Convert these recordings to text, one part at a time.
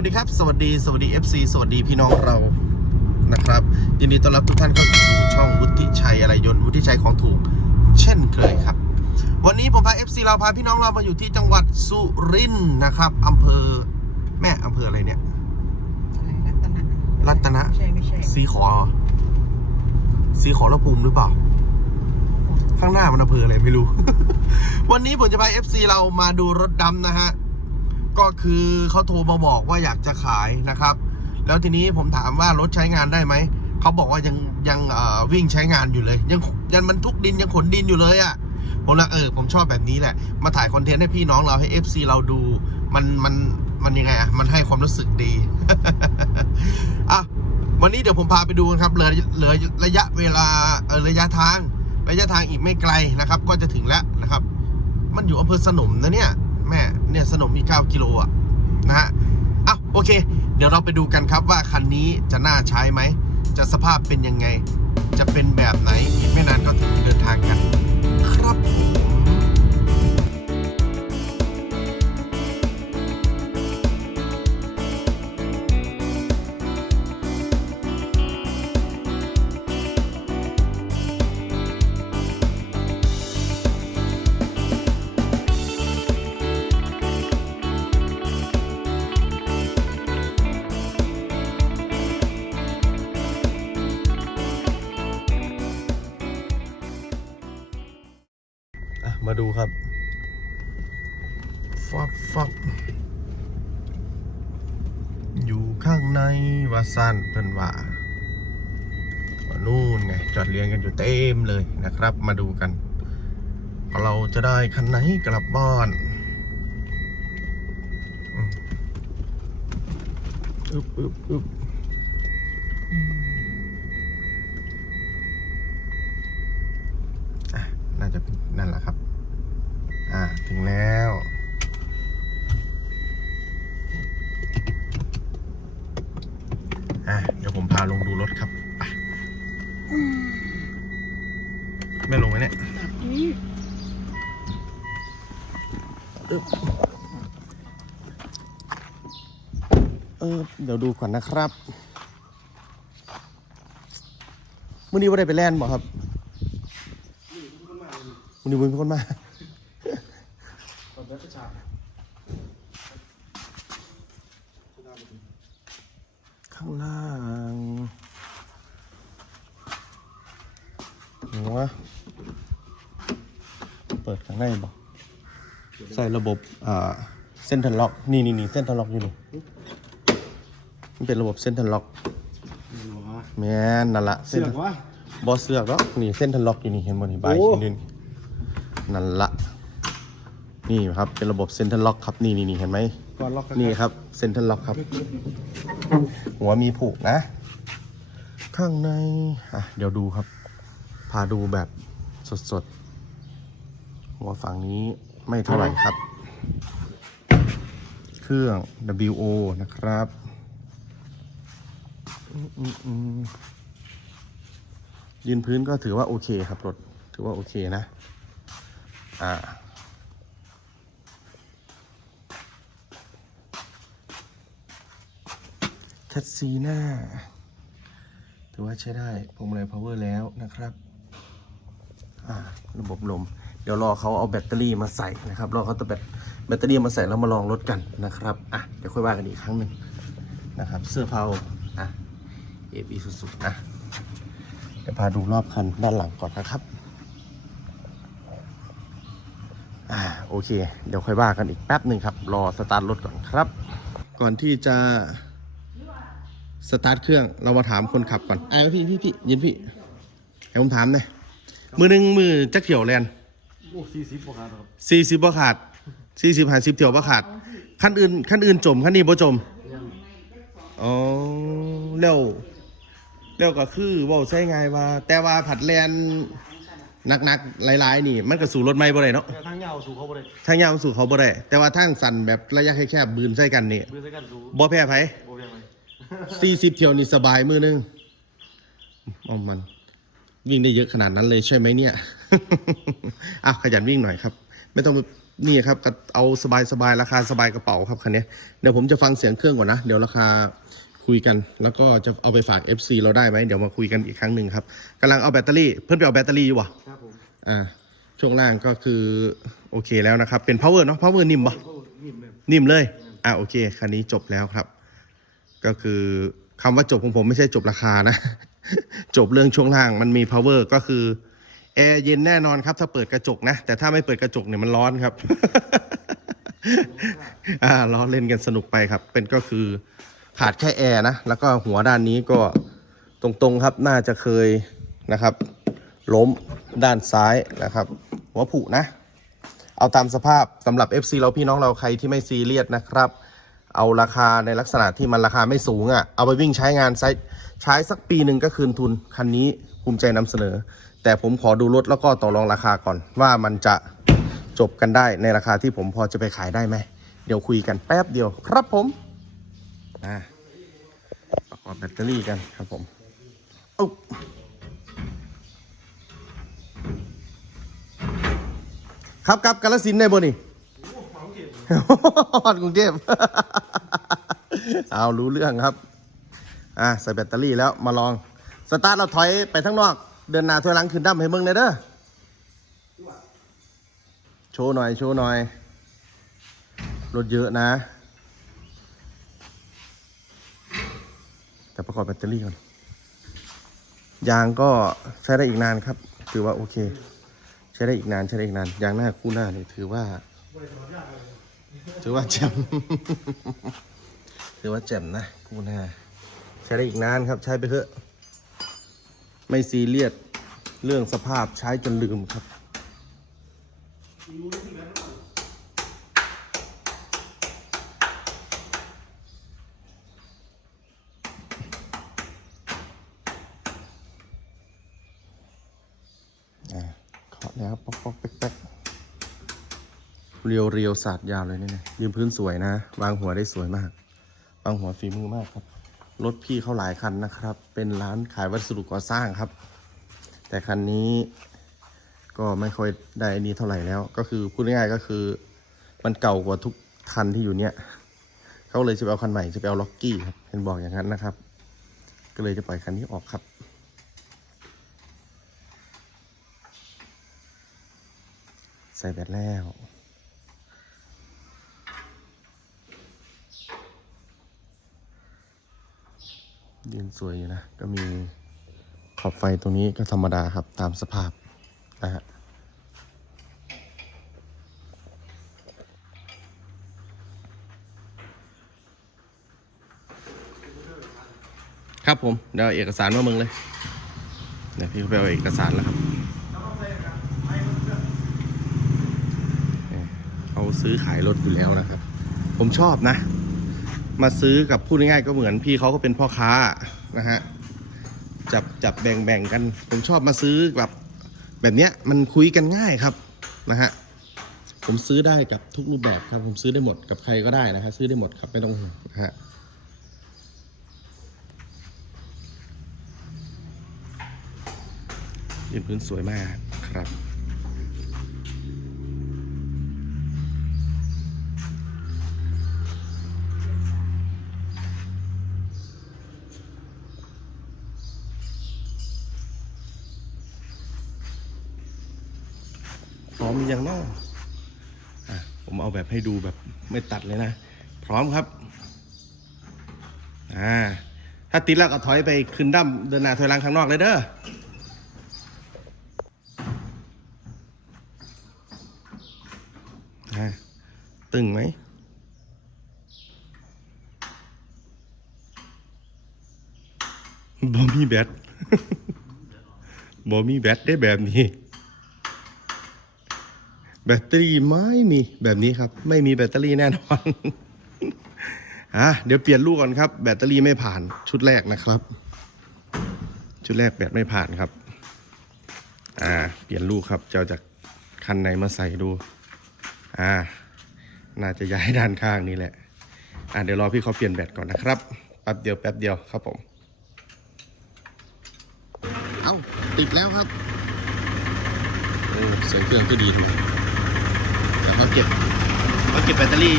วัสดีครับ สวัสดีสวัสดี FC สวัสดีพี่น้องเรานะครับ ยินดีต้อนรับทุกท่านเข้าสู่ช่องวุฒิชัยอะไรยนต์วุฒิชัยของถูก เช่นเคยครับ วันนี้ผมพา FC เราพาพี่น้องเรามาอยู่ที่จังหวัดสุรินทร์นะครับอำเภอแม่อำเภออะไรเนี่ย รัตนะใช่ไม่ใช่สีขอสีขอระภูมิหรือเปล่า ข้างหน้ามันอำเภออะไรไม่รู้ วันนี้ผมจะพา FC เรามาดูรถดำนะฮะ ก็คือเขาโทรมาบอกว่าอยากจะขายนะครับ แล้วทีนี้ผมถามว่ารถใช้งานได้ไหม เขาบอกว่ายังยังวิ่งใช้งานอยู่เลย ยังยังบรรทุกดินยังขนดินอยู่เลยอะ่ะผมละเออผมชอบแบบนี้แหละ มาถ่ายคอนเทนต์ให้พี่น้องเราให้ FC เราดู มันมันมันยังไงอะ่ะ มันให้ความรู้สึกดีอะวันนี้เดี๋ยวผมพาไปดูกันครับเหลือเหลือระยะเวลาเออระยะทาง ระยะทางอีกไม่ไกลนะครับ ก็จะถึงแล้วนะครับ มันอยู่อำเภอสนมนะเนี่ย แม่เนี่ยสนมมี9กิโลอะนะฮะอะโอเค เดี๋ยวเราไปดูกันครับว่าคันนี้จะน่าใช้ไหม จะสภาพเป็นยังไง จะเป็นแบบไหนอีกไม่นานก็ถึงเดินทางกัน ครับ มาดูครับฟักฟักอยู่ข้างในวาซันเพิ่นว่านู่นไง จอดเรียงกันอยู่เต็มเลยนะครับ มาดูกัน เราจะได้คันไหนกลับบ้านอึบอึบอึบอะน่าจะเป็นนั่นแหละครับ ถึงแล้ว อะ เดี๋ยวผมพาลงดูรถครับไปไม่ลงไหมเนี่ยอึ๊บเออเดี๋ยวดูก่อนนะครับมื่อนี้ว่าได้ไปแล่นบ่ครับมื่อนี้วันเป็นคนมา ข้างล่างหัวเปิดข้างในบอกใส่ระบบอ่าเส้นทันล็อก นี่นี่นี่เส้นทันล็อกอยู่นี่มันเป็นระบบเส้นทันล็อกแม่นนั่นละเสือกวะบอเสือกแล้วนี่เส้นทันล็อกอยู่นี่เห็นบ่นี่บายโอ้ชิ้นนึงนั่นละ นี่ครับเป็นระบบเซ็นทรัลล็อกครับนี่นี่นี่เห็นไหมก่อนล็อกกันี่ครับเซ็นทรัลล็อกครับ หัวมีผูกนะ ข้างในอะเดี๋ยวดูครับ พาดูแบบสดๆ หัวฝั่งนี้ไม่เท่าไหร่ครับ เครื่อง WO นะครับอืมอืมอืมยืนพื้นก็ถือว่าโอเคครับรถถือว่าโอเคนะ อ่า แคทซีหน้า ถือว่าใช้ได้พวงมาลัย power แล้วนะครับระบบลม เดี๋ยวรอเขาเอาแบตเตอรี่มาใส่นะครับรอเขาตัวแบตแบตเตอรี่มาใส่แล้วมาลองรถกันนะครับอะเดี๋ยวค่อยว่ากันอีกครั้งหนึ่งนะครับ เสื้อเผาอะเอฟีสุดๆนะเดี๋ยวพาดูรอบคันด้านหลังก่อนนะครับอ่าโอเค เดี๋ยวค่อยว่ากันอีกแป๊บหนึ่งครับ รอสตาร์ทรถก่อนครับ ก่อนที่จะ สตาร์ทเครื่องเรามาถามคนขับก่อนไอ้ายพี่พี่พี่ยินพี่ให้ผมถามหน่อยมือหนึ่งมือจักเที่ยวแลนโอ้สี่สิบกว่าครับสี่สิบบ่ขาดสี่สิบห้าสิบเที่ยวบ่ขาดขั้นอื่นขั้นอื่นจมขั้นนี้บ่จมอ๋อแล้วแล้วก็คือเว่าใช่ไงายว่า แต่ว่าผัดแลนหนักๆหลายๆ นี่ มันก็สู่รถไม่บ่ได้เนาะแต่ทางยาวสู่เขาบ่ได้ทางยาวสู่เขาบ่ได้แต่ว่าทางสั้นแบบระยะแคบๆบืนใส่กันนี่เบื่อใส่กันสู่บ่แพ้ไผบ่เพียงไร สี่สิบเที่ยวนี่สบายมือนึงเอามัน วิ่งได้เยอะขนาดนั้นเลยใช่ไหมเนี่ย อะขยันวิ่งหน่อยครับ ไม่ต้องนี่ครับก็เอาสบายสบายๆราคาสบายกระเป๋าครับคันนี้เดี๋ยวผมจะฟังเสียงเครื่องก่อนนะ เดี๋ยวราคาคุยกัน แล้วก็จะเอาไปฝาก FC เราได้ไหมเดี๋ยวมาคุยกันอีกครั้งหนึ่งครับกำลังเอาแบตเตอรี่ เพื่อนไปเอาแบตเตอรี่อยู่วะครับผมอ่าช่วงล่างก็คือโอเคแล้วนะครับ เป็น power เนาะ power นิ่มปะโอ้นิ่มเลยนิ่มเลย อ่าโอเค คันนี้จบแล้วครับ ก็คือคำว่าจบของผมไม่ใช่จบราคานะ จบเรื่องช่วงล่างมันมี power ก็คือแอร์เย็นแน่นอนครับ ถ้าเปิดกระจกนะ แต่ถ้าไม่เปิดกระจกเนี่ยมันร้อนครับ อ่าล้อเล่นกันสนุกไปครับ เป็นก็คือขาดแค่แอร์นะ แล้วก็หัวด้านนี้ก็ตรงๆครับน่าจะเคยนะครับ ล้มด้านซ้ายนะครับ หัวผุนะ เอาตามสภาพสำหรับ FC เราพี่น้องเราใครที่ไม่ซีเรียสนะครับ เอาราคาในลักษณะที่มันราคาไม่สูงอะ่ะเอาไปวิ่งใช้งานใช้ใช้สักปีหนึ่งก็คืนทุนคันนี้ภูมิใจนำเสนอ แต่ผมขอดูรถแล้วก็ต่อรองราคาก่อน ว่ามันจะจบกันได้ในราคาที่ผมพอจะไปขายได้ไหมเดี๋ยวคุยกันแป๊บเดียวครับผมอ่าประกอบแบตเตอรี่กันครับผมอุ๊บครับครับกาลสินธุ์ได้บ่นี่ ฮอดกรุงเทพเอารู้เรื่องครับ อะใส่แบตเตอรี่แล้วมาลอง สตาร์ทเราถอยไปทั้างนอก เดินหน้าถอยหลังขึ้นดั้มให้เบิ่งเลยเด้อโชว์หน่อย โชว์หน่อย รถเยอะนะ แต่ประกอบแบตเตอรี่ก่อน ยางก็ใช้ได้อีกนานครับ ถือว่าโอเค ใช้ได้อีกนาน ใช้ได้อีกนาน ยางหน้าคู่หน้านี่ถือว่า ถือว่าแจ่ม ถือว่าแจ่มนะคู่หน้า ใช้ได้อีกนานครับ ใช้ไปเถอะ ไม่ซีเรียสเรื่องสภาพใช้จนลืมครับ อ่าเคาะแล้วป๊อกป๊อกแป๊กแป๊ก เรียวเรียวสาดยาวเลยเนี่นะยืนพื้นสวยนะ วางหัวได้สวยมาก วางหัวฝีมือมากครับ รถพี่เขาหลายคันนะครับ เป็นร้านขายวัสดุก่อสร้างครับ แต่คันนี้ก็ไม่ค่อยได้นี้เท่าไหร่แล้ว ก็คือพูดง่ายๆก็คือมันเก่ากว่าทุกคันที่อยู่เนี้ยเขาเลยจะไปเอาคันใหม่จะไปเอาล็อกกี้ครับเห็นบอกอย่างนั้นนะครับ ก็เลยจะปล่อยคันนี้ออกครับใส่แบตแล้ว สวยอยู่นะ ก็มีขอบไฟตรงนี้ก็ธรรมดาครับตามสภาพนะฮะครับผม เดี๋ยวเอกสารมาเมืองเลย เดี๋ยวพี่ไปเอาเอกสารแล้วครับเขาซื้อขายรถอยู่แล้วนะครับ ผมชอบนะ มาซื้อกับพูดง่ายๆก็เหมือนพี่เขาก็เป็นพ่อค้านะฮะจับจับแบ่งแบ่งกัน ผมชอบมาซื้อแบบแบบเนี้ยมันคุยกันง่ายครับนะฮะผมซื้อได้กับทุกรูปแบบครับ ผมซื้อได้หมดกับใครก็ได้นะฮะซื้อได้หมดครับไม่ต้องห่วงนะฮะยืนพื้นสวยมากครับ พร้อมยังเนาะอะผมเอาแบบให้ดูแบบไม่ตัดเลยนะ พร้อมครับอ่าถ้าติดแล้วก็ถอยไปขึ้นดั้มเดินหน้าถอยหลังข้างนอกเลยเด้อตึงไหมบอมีแบตบอมีแบตได้แบบนี้ แบตเตอรี่ไม่มีแบบนี้ครับ ไม่มีแบตเตอรี่แน่นอนอะเดี๋ยวเปลี่ยนลูกก่อนครับ แบตเตอรี่ไม่ผ่านชุดแรกนะครับ ชุดแรกแบตไม่ผ่านครับ อ่า เปลี่ยนลูกครับจะเอาจากคันไหนมาใส่ดู อ่า น่าจะย้ายด้านข้างนี่แหละ อ่าเดี๋ยวรอพี่เขาเปลี่ยนแบตก่อนนะครับแป๊บเดียวแป๊บเดียวครับผม เอาติดแล้วครับโอ้เสียงเครื่องก็ดีถูกแต่ เขาแกก็บเขาเก็บแบตเตอรี่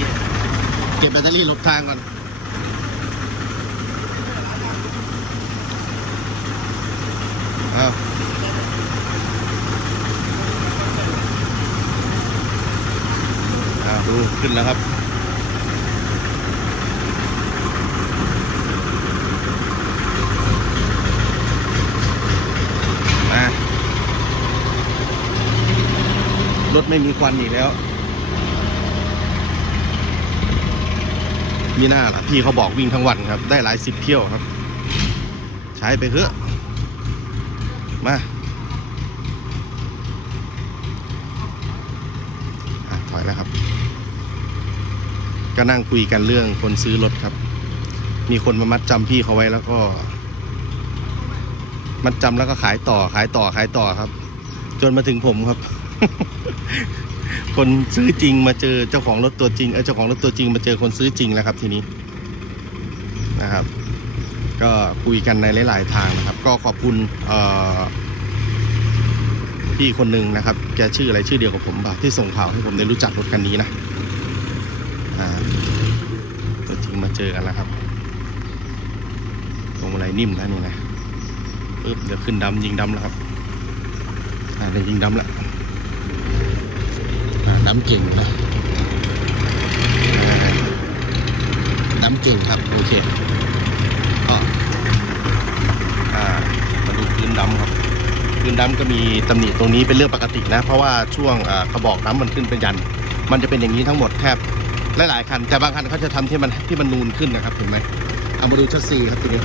เก็บแบตเตอรี่หลบทางก่อนอ้าวอ้าวดูขึ้นแล้วครับมารถไม่มีควันอีกแล้ว มีหน้าล่ะพี่เขาบอกวิ่งทั้งวันครับ ได้หลายสิบเที่ยวครับ ใช้ไปเถอะมาถอยแล้วครับ ก็นั่งคุยกันเรื่องคนซื้อรถครับ มีคนมามัดจำพี่เขาไว้แล้วก็ มัดจำแล้วก็ขายต่อขายต่อขายต่อครับ จนมาถึงผมครับ คนซื้อจริงมาเจอเจ้าของรถตัวจริงเออเจ้าของรถตัวจริงมาเจอคนซื้อจริงแล้วครับทีนี้นะครับ ก็คุยกันในหลาย ๆ ทางนะครับ ก็ขอบคุณพี่คนหนึ่งนะครับ แกชื่ออะไรชื่อเดียวกับผมป่ะที่ส่งข่าวให้ผมได้รู้จักรถคันนี้นะตัวจริงมาเจอกันแล้วครับ ตรงอะไรนิ่มนะนี่นะปึ๊บเดี๋ยวขึ้นดำยิงดำแล้วครับอ่าเดี๋ยวยิงดำแล้ว อ่าดำเก่งนะอ่าดำเก่งครับโอเคก็อ่ามาดูพื้นดำครับพื้นดำก็มีตำหนิตรงนี้เป็นเรื่องปกตินะ เพราะว่าช่วงอ่ากระบอกน้ำมันขึ้นเป็นยัน มันจะเป็นอย่างนี้ทั้งหมดแทบหลายๆคันแต่บางคันเขาจะทำที่มันที่มันนูนขึ้นนะครับเห็นไหมเอามาดูชัสซีครับทีนี้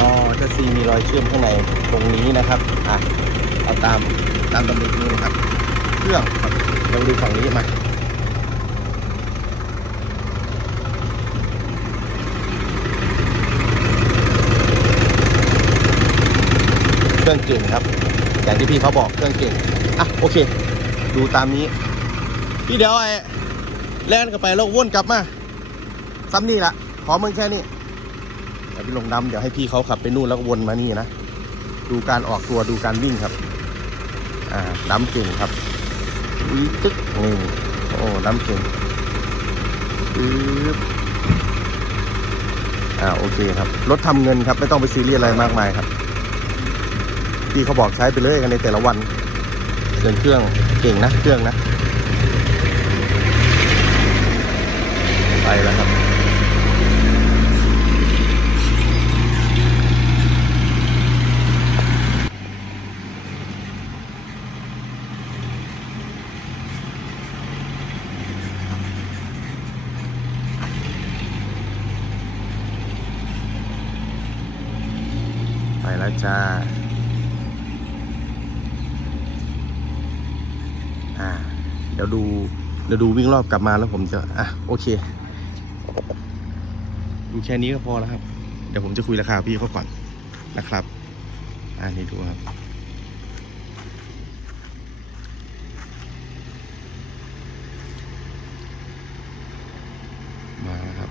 อ๋อจะซีมีรอย เชื่อมข้างในตรงนี้นะครับอะเอาตามตามตำแหน่งนี้นะครับ เครื่องเราดูฝั่งนี้มาเครื่องเก่งครับ อย่างที่พี่เขาบอกเครื่องเก่งอะโอเค ดูตามนี้ พี่เดี๋ยวไอ้แล่นกลับไปแล้ววนกลับมาซ้ำนี่ละขอมึงแค่นี้ เดี๋ยวพี่ลงดำเดี๋ยวให้พี่เขาขับไปนู่นแล้วก็วนมานี่นะดูการออกตัวดูการวิ่งครับ อ่าดำเก่งครับอุ้ยตึ๊กนี่โอ้ดำเก่งปึ๊บอ่าโอเคครับรถทำเงินครับ ไม่ต้องไปซีเรียสอะไรมากมายครับพี่เขาบอกใช้ไปเลยกันในแต่ละวันส่วนเครื่องเก่งนะเครื่องนะไปแล้วครับ จ้าอ่าเดี๋ยวดูเดี๋ยวดูวิ่งรอบกลับมาแล้วผมจะอะโอเค ดูแค่นี้ก็พอแล้วครับ เดี๋ยวผมจะคุยราคาพี่เขาก่อนนะครับ อ่านี่ดูครับ มาแล้วครับ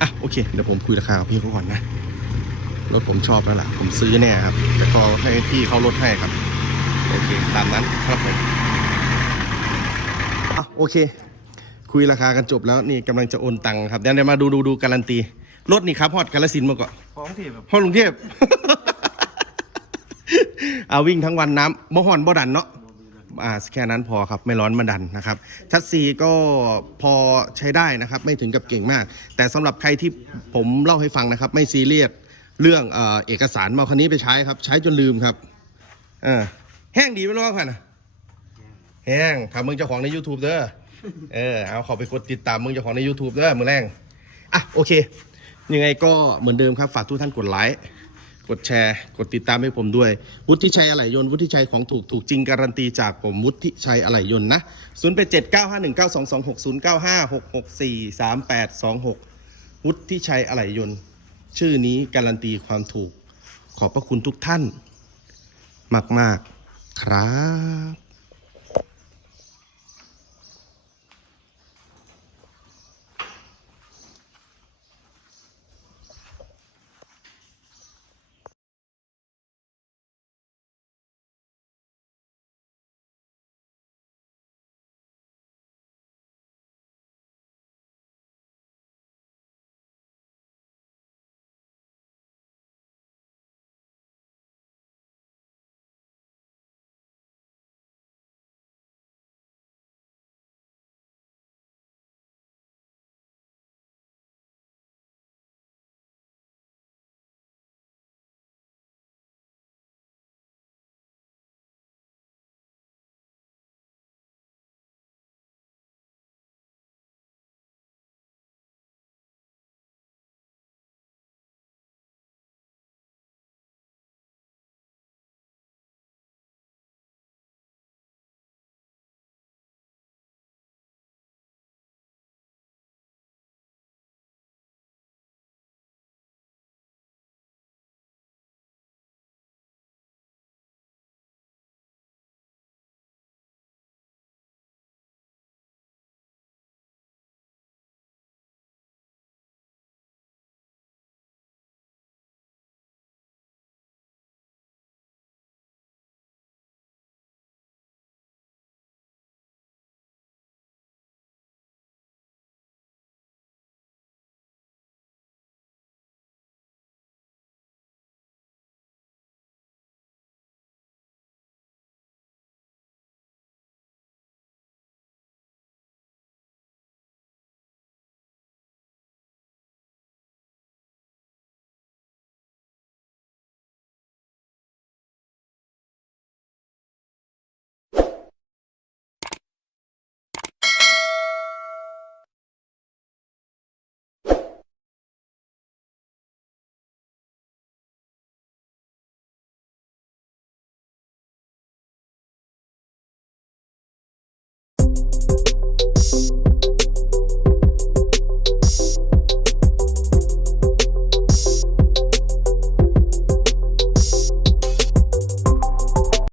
อะ โอเคเดี๋ยวผมคุยราคากับพี่เขาก่อนนะรถผมชอบแล้วล่ะ ผมซื้อแน่ครับ แต่ก็ให้พี่เขาลดให้ครับ โอเค ตามนั้นครับผมอะโอเค คุยราคากันจบแล้วนี่กำลังจะโอนตังค์ครับเดี๋ยวเดี๋ยวมาดูดูดูการันตี รถนี่ครับฮอดกาลสินธุ์มาก่อนของที่แบบฮอดกรุงเทพ เอาวิ่งทั้งวันน้ำบ่ฮอนบ่ดันเนาะ อ่าแค่นั้นพอครับไม่ร้อนมาดันนะครับชัดซีก็พอใช้ได้นะครับไม่ถึงกับเก่งมาก แต่สำหรับใครที่ผมเล่าให้ฟังนะครับ ไม่ซีเรียสเรื่องเออเอกสารมาคันนี้ไปใช้ครับ ใช้จนลืมครับเออแห้งดีไม่รู้ว่าคันนะแห้งถามมึงเจ้าของใน YouTube เด้อเออเอาขอไปกดติดตามมึงเจ้าของใน YouTube เด้อมือแรงอะโอเค ยังไงก็เหมือนเดิมครับฝากทุกท่านกดไลค์ กดแชร์ กดติดตามให้ผมด้วย วุฒิชัยอะไหล่ยนต์วุฒิชัยของถูกถูกจริงการันตีจากผมวุฒิชัยอะไหล่ยนต์นะ0 8 7 9 5 1 9 2 2 6 0 9 5 6 6 4 3 8 2 6วุฒิชัยอะไหล่ยนต์ชื่อนี้การันตีความถูก ขอบพระคุณทุกท่าน มาก ๆ ครับ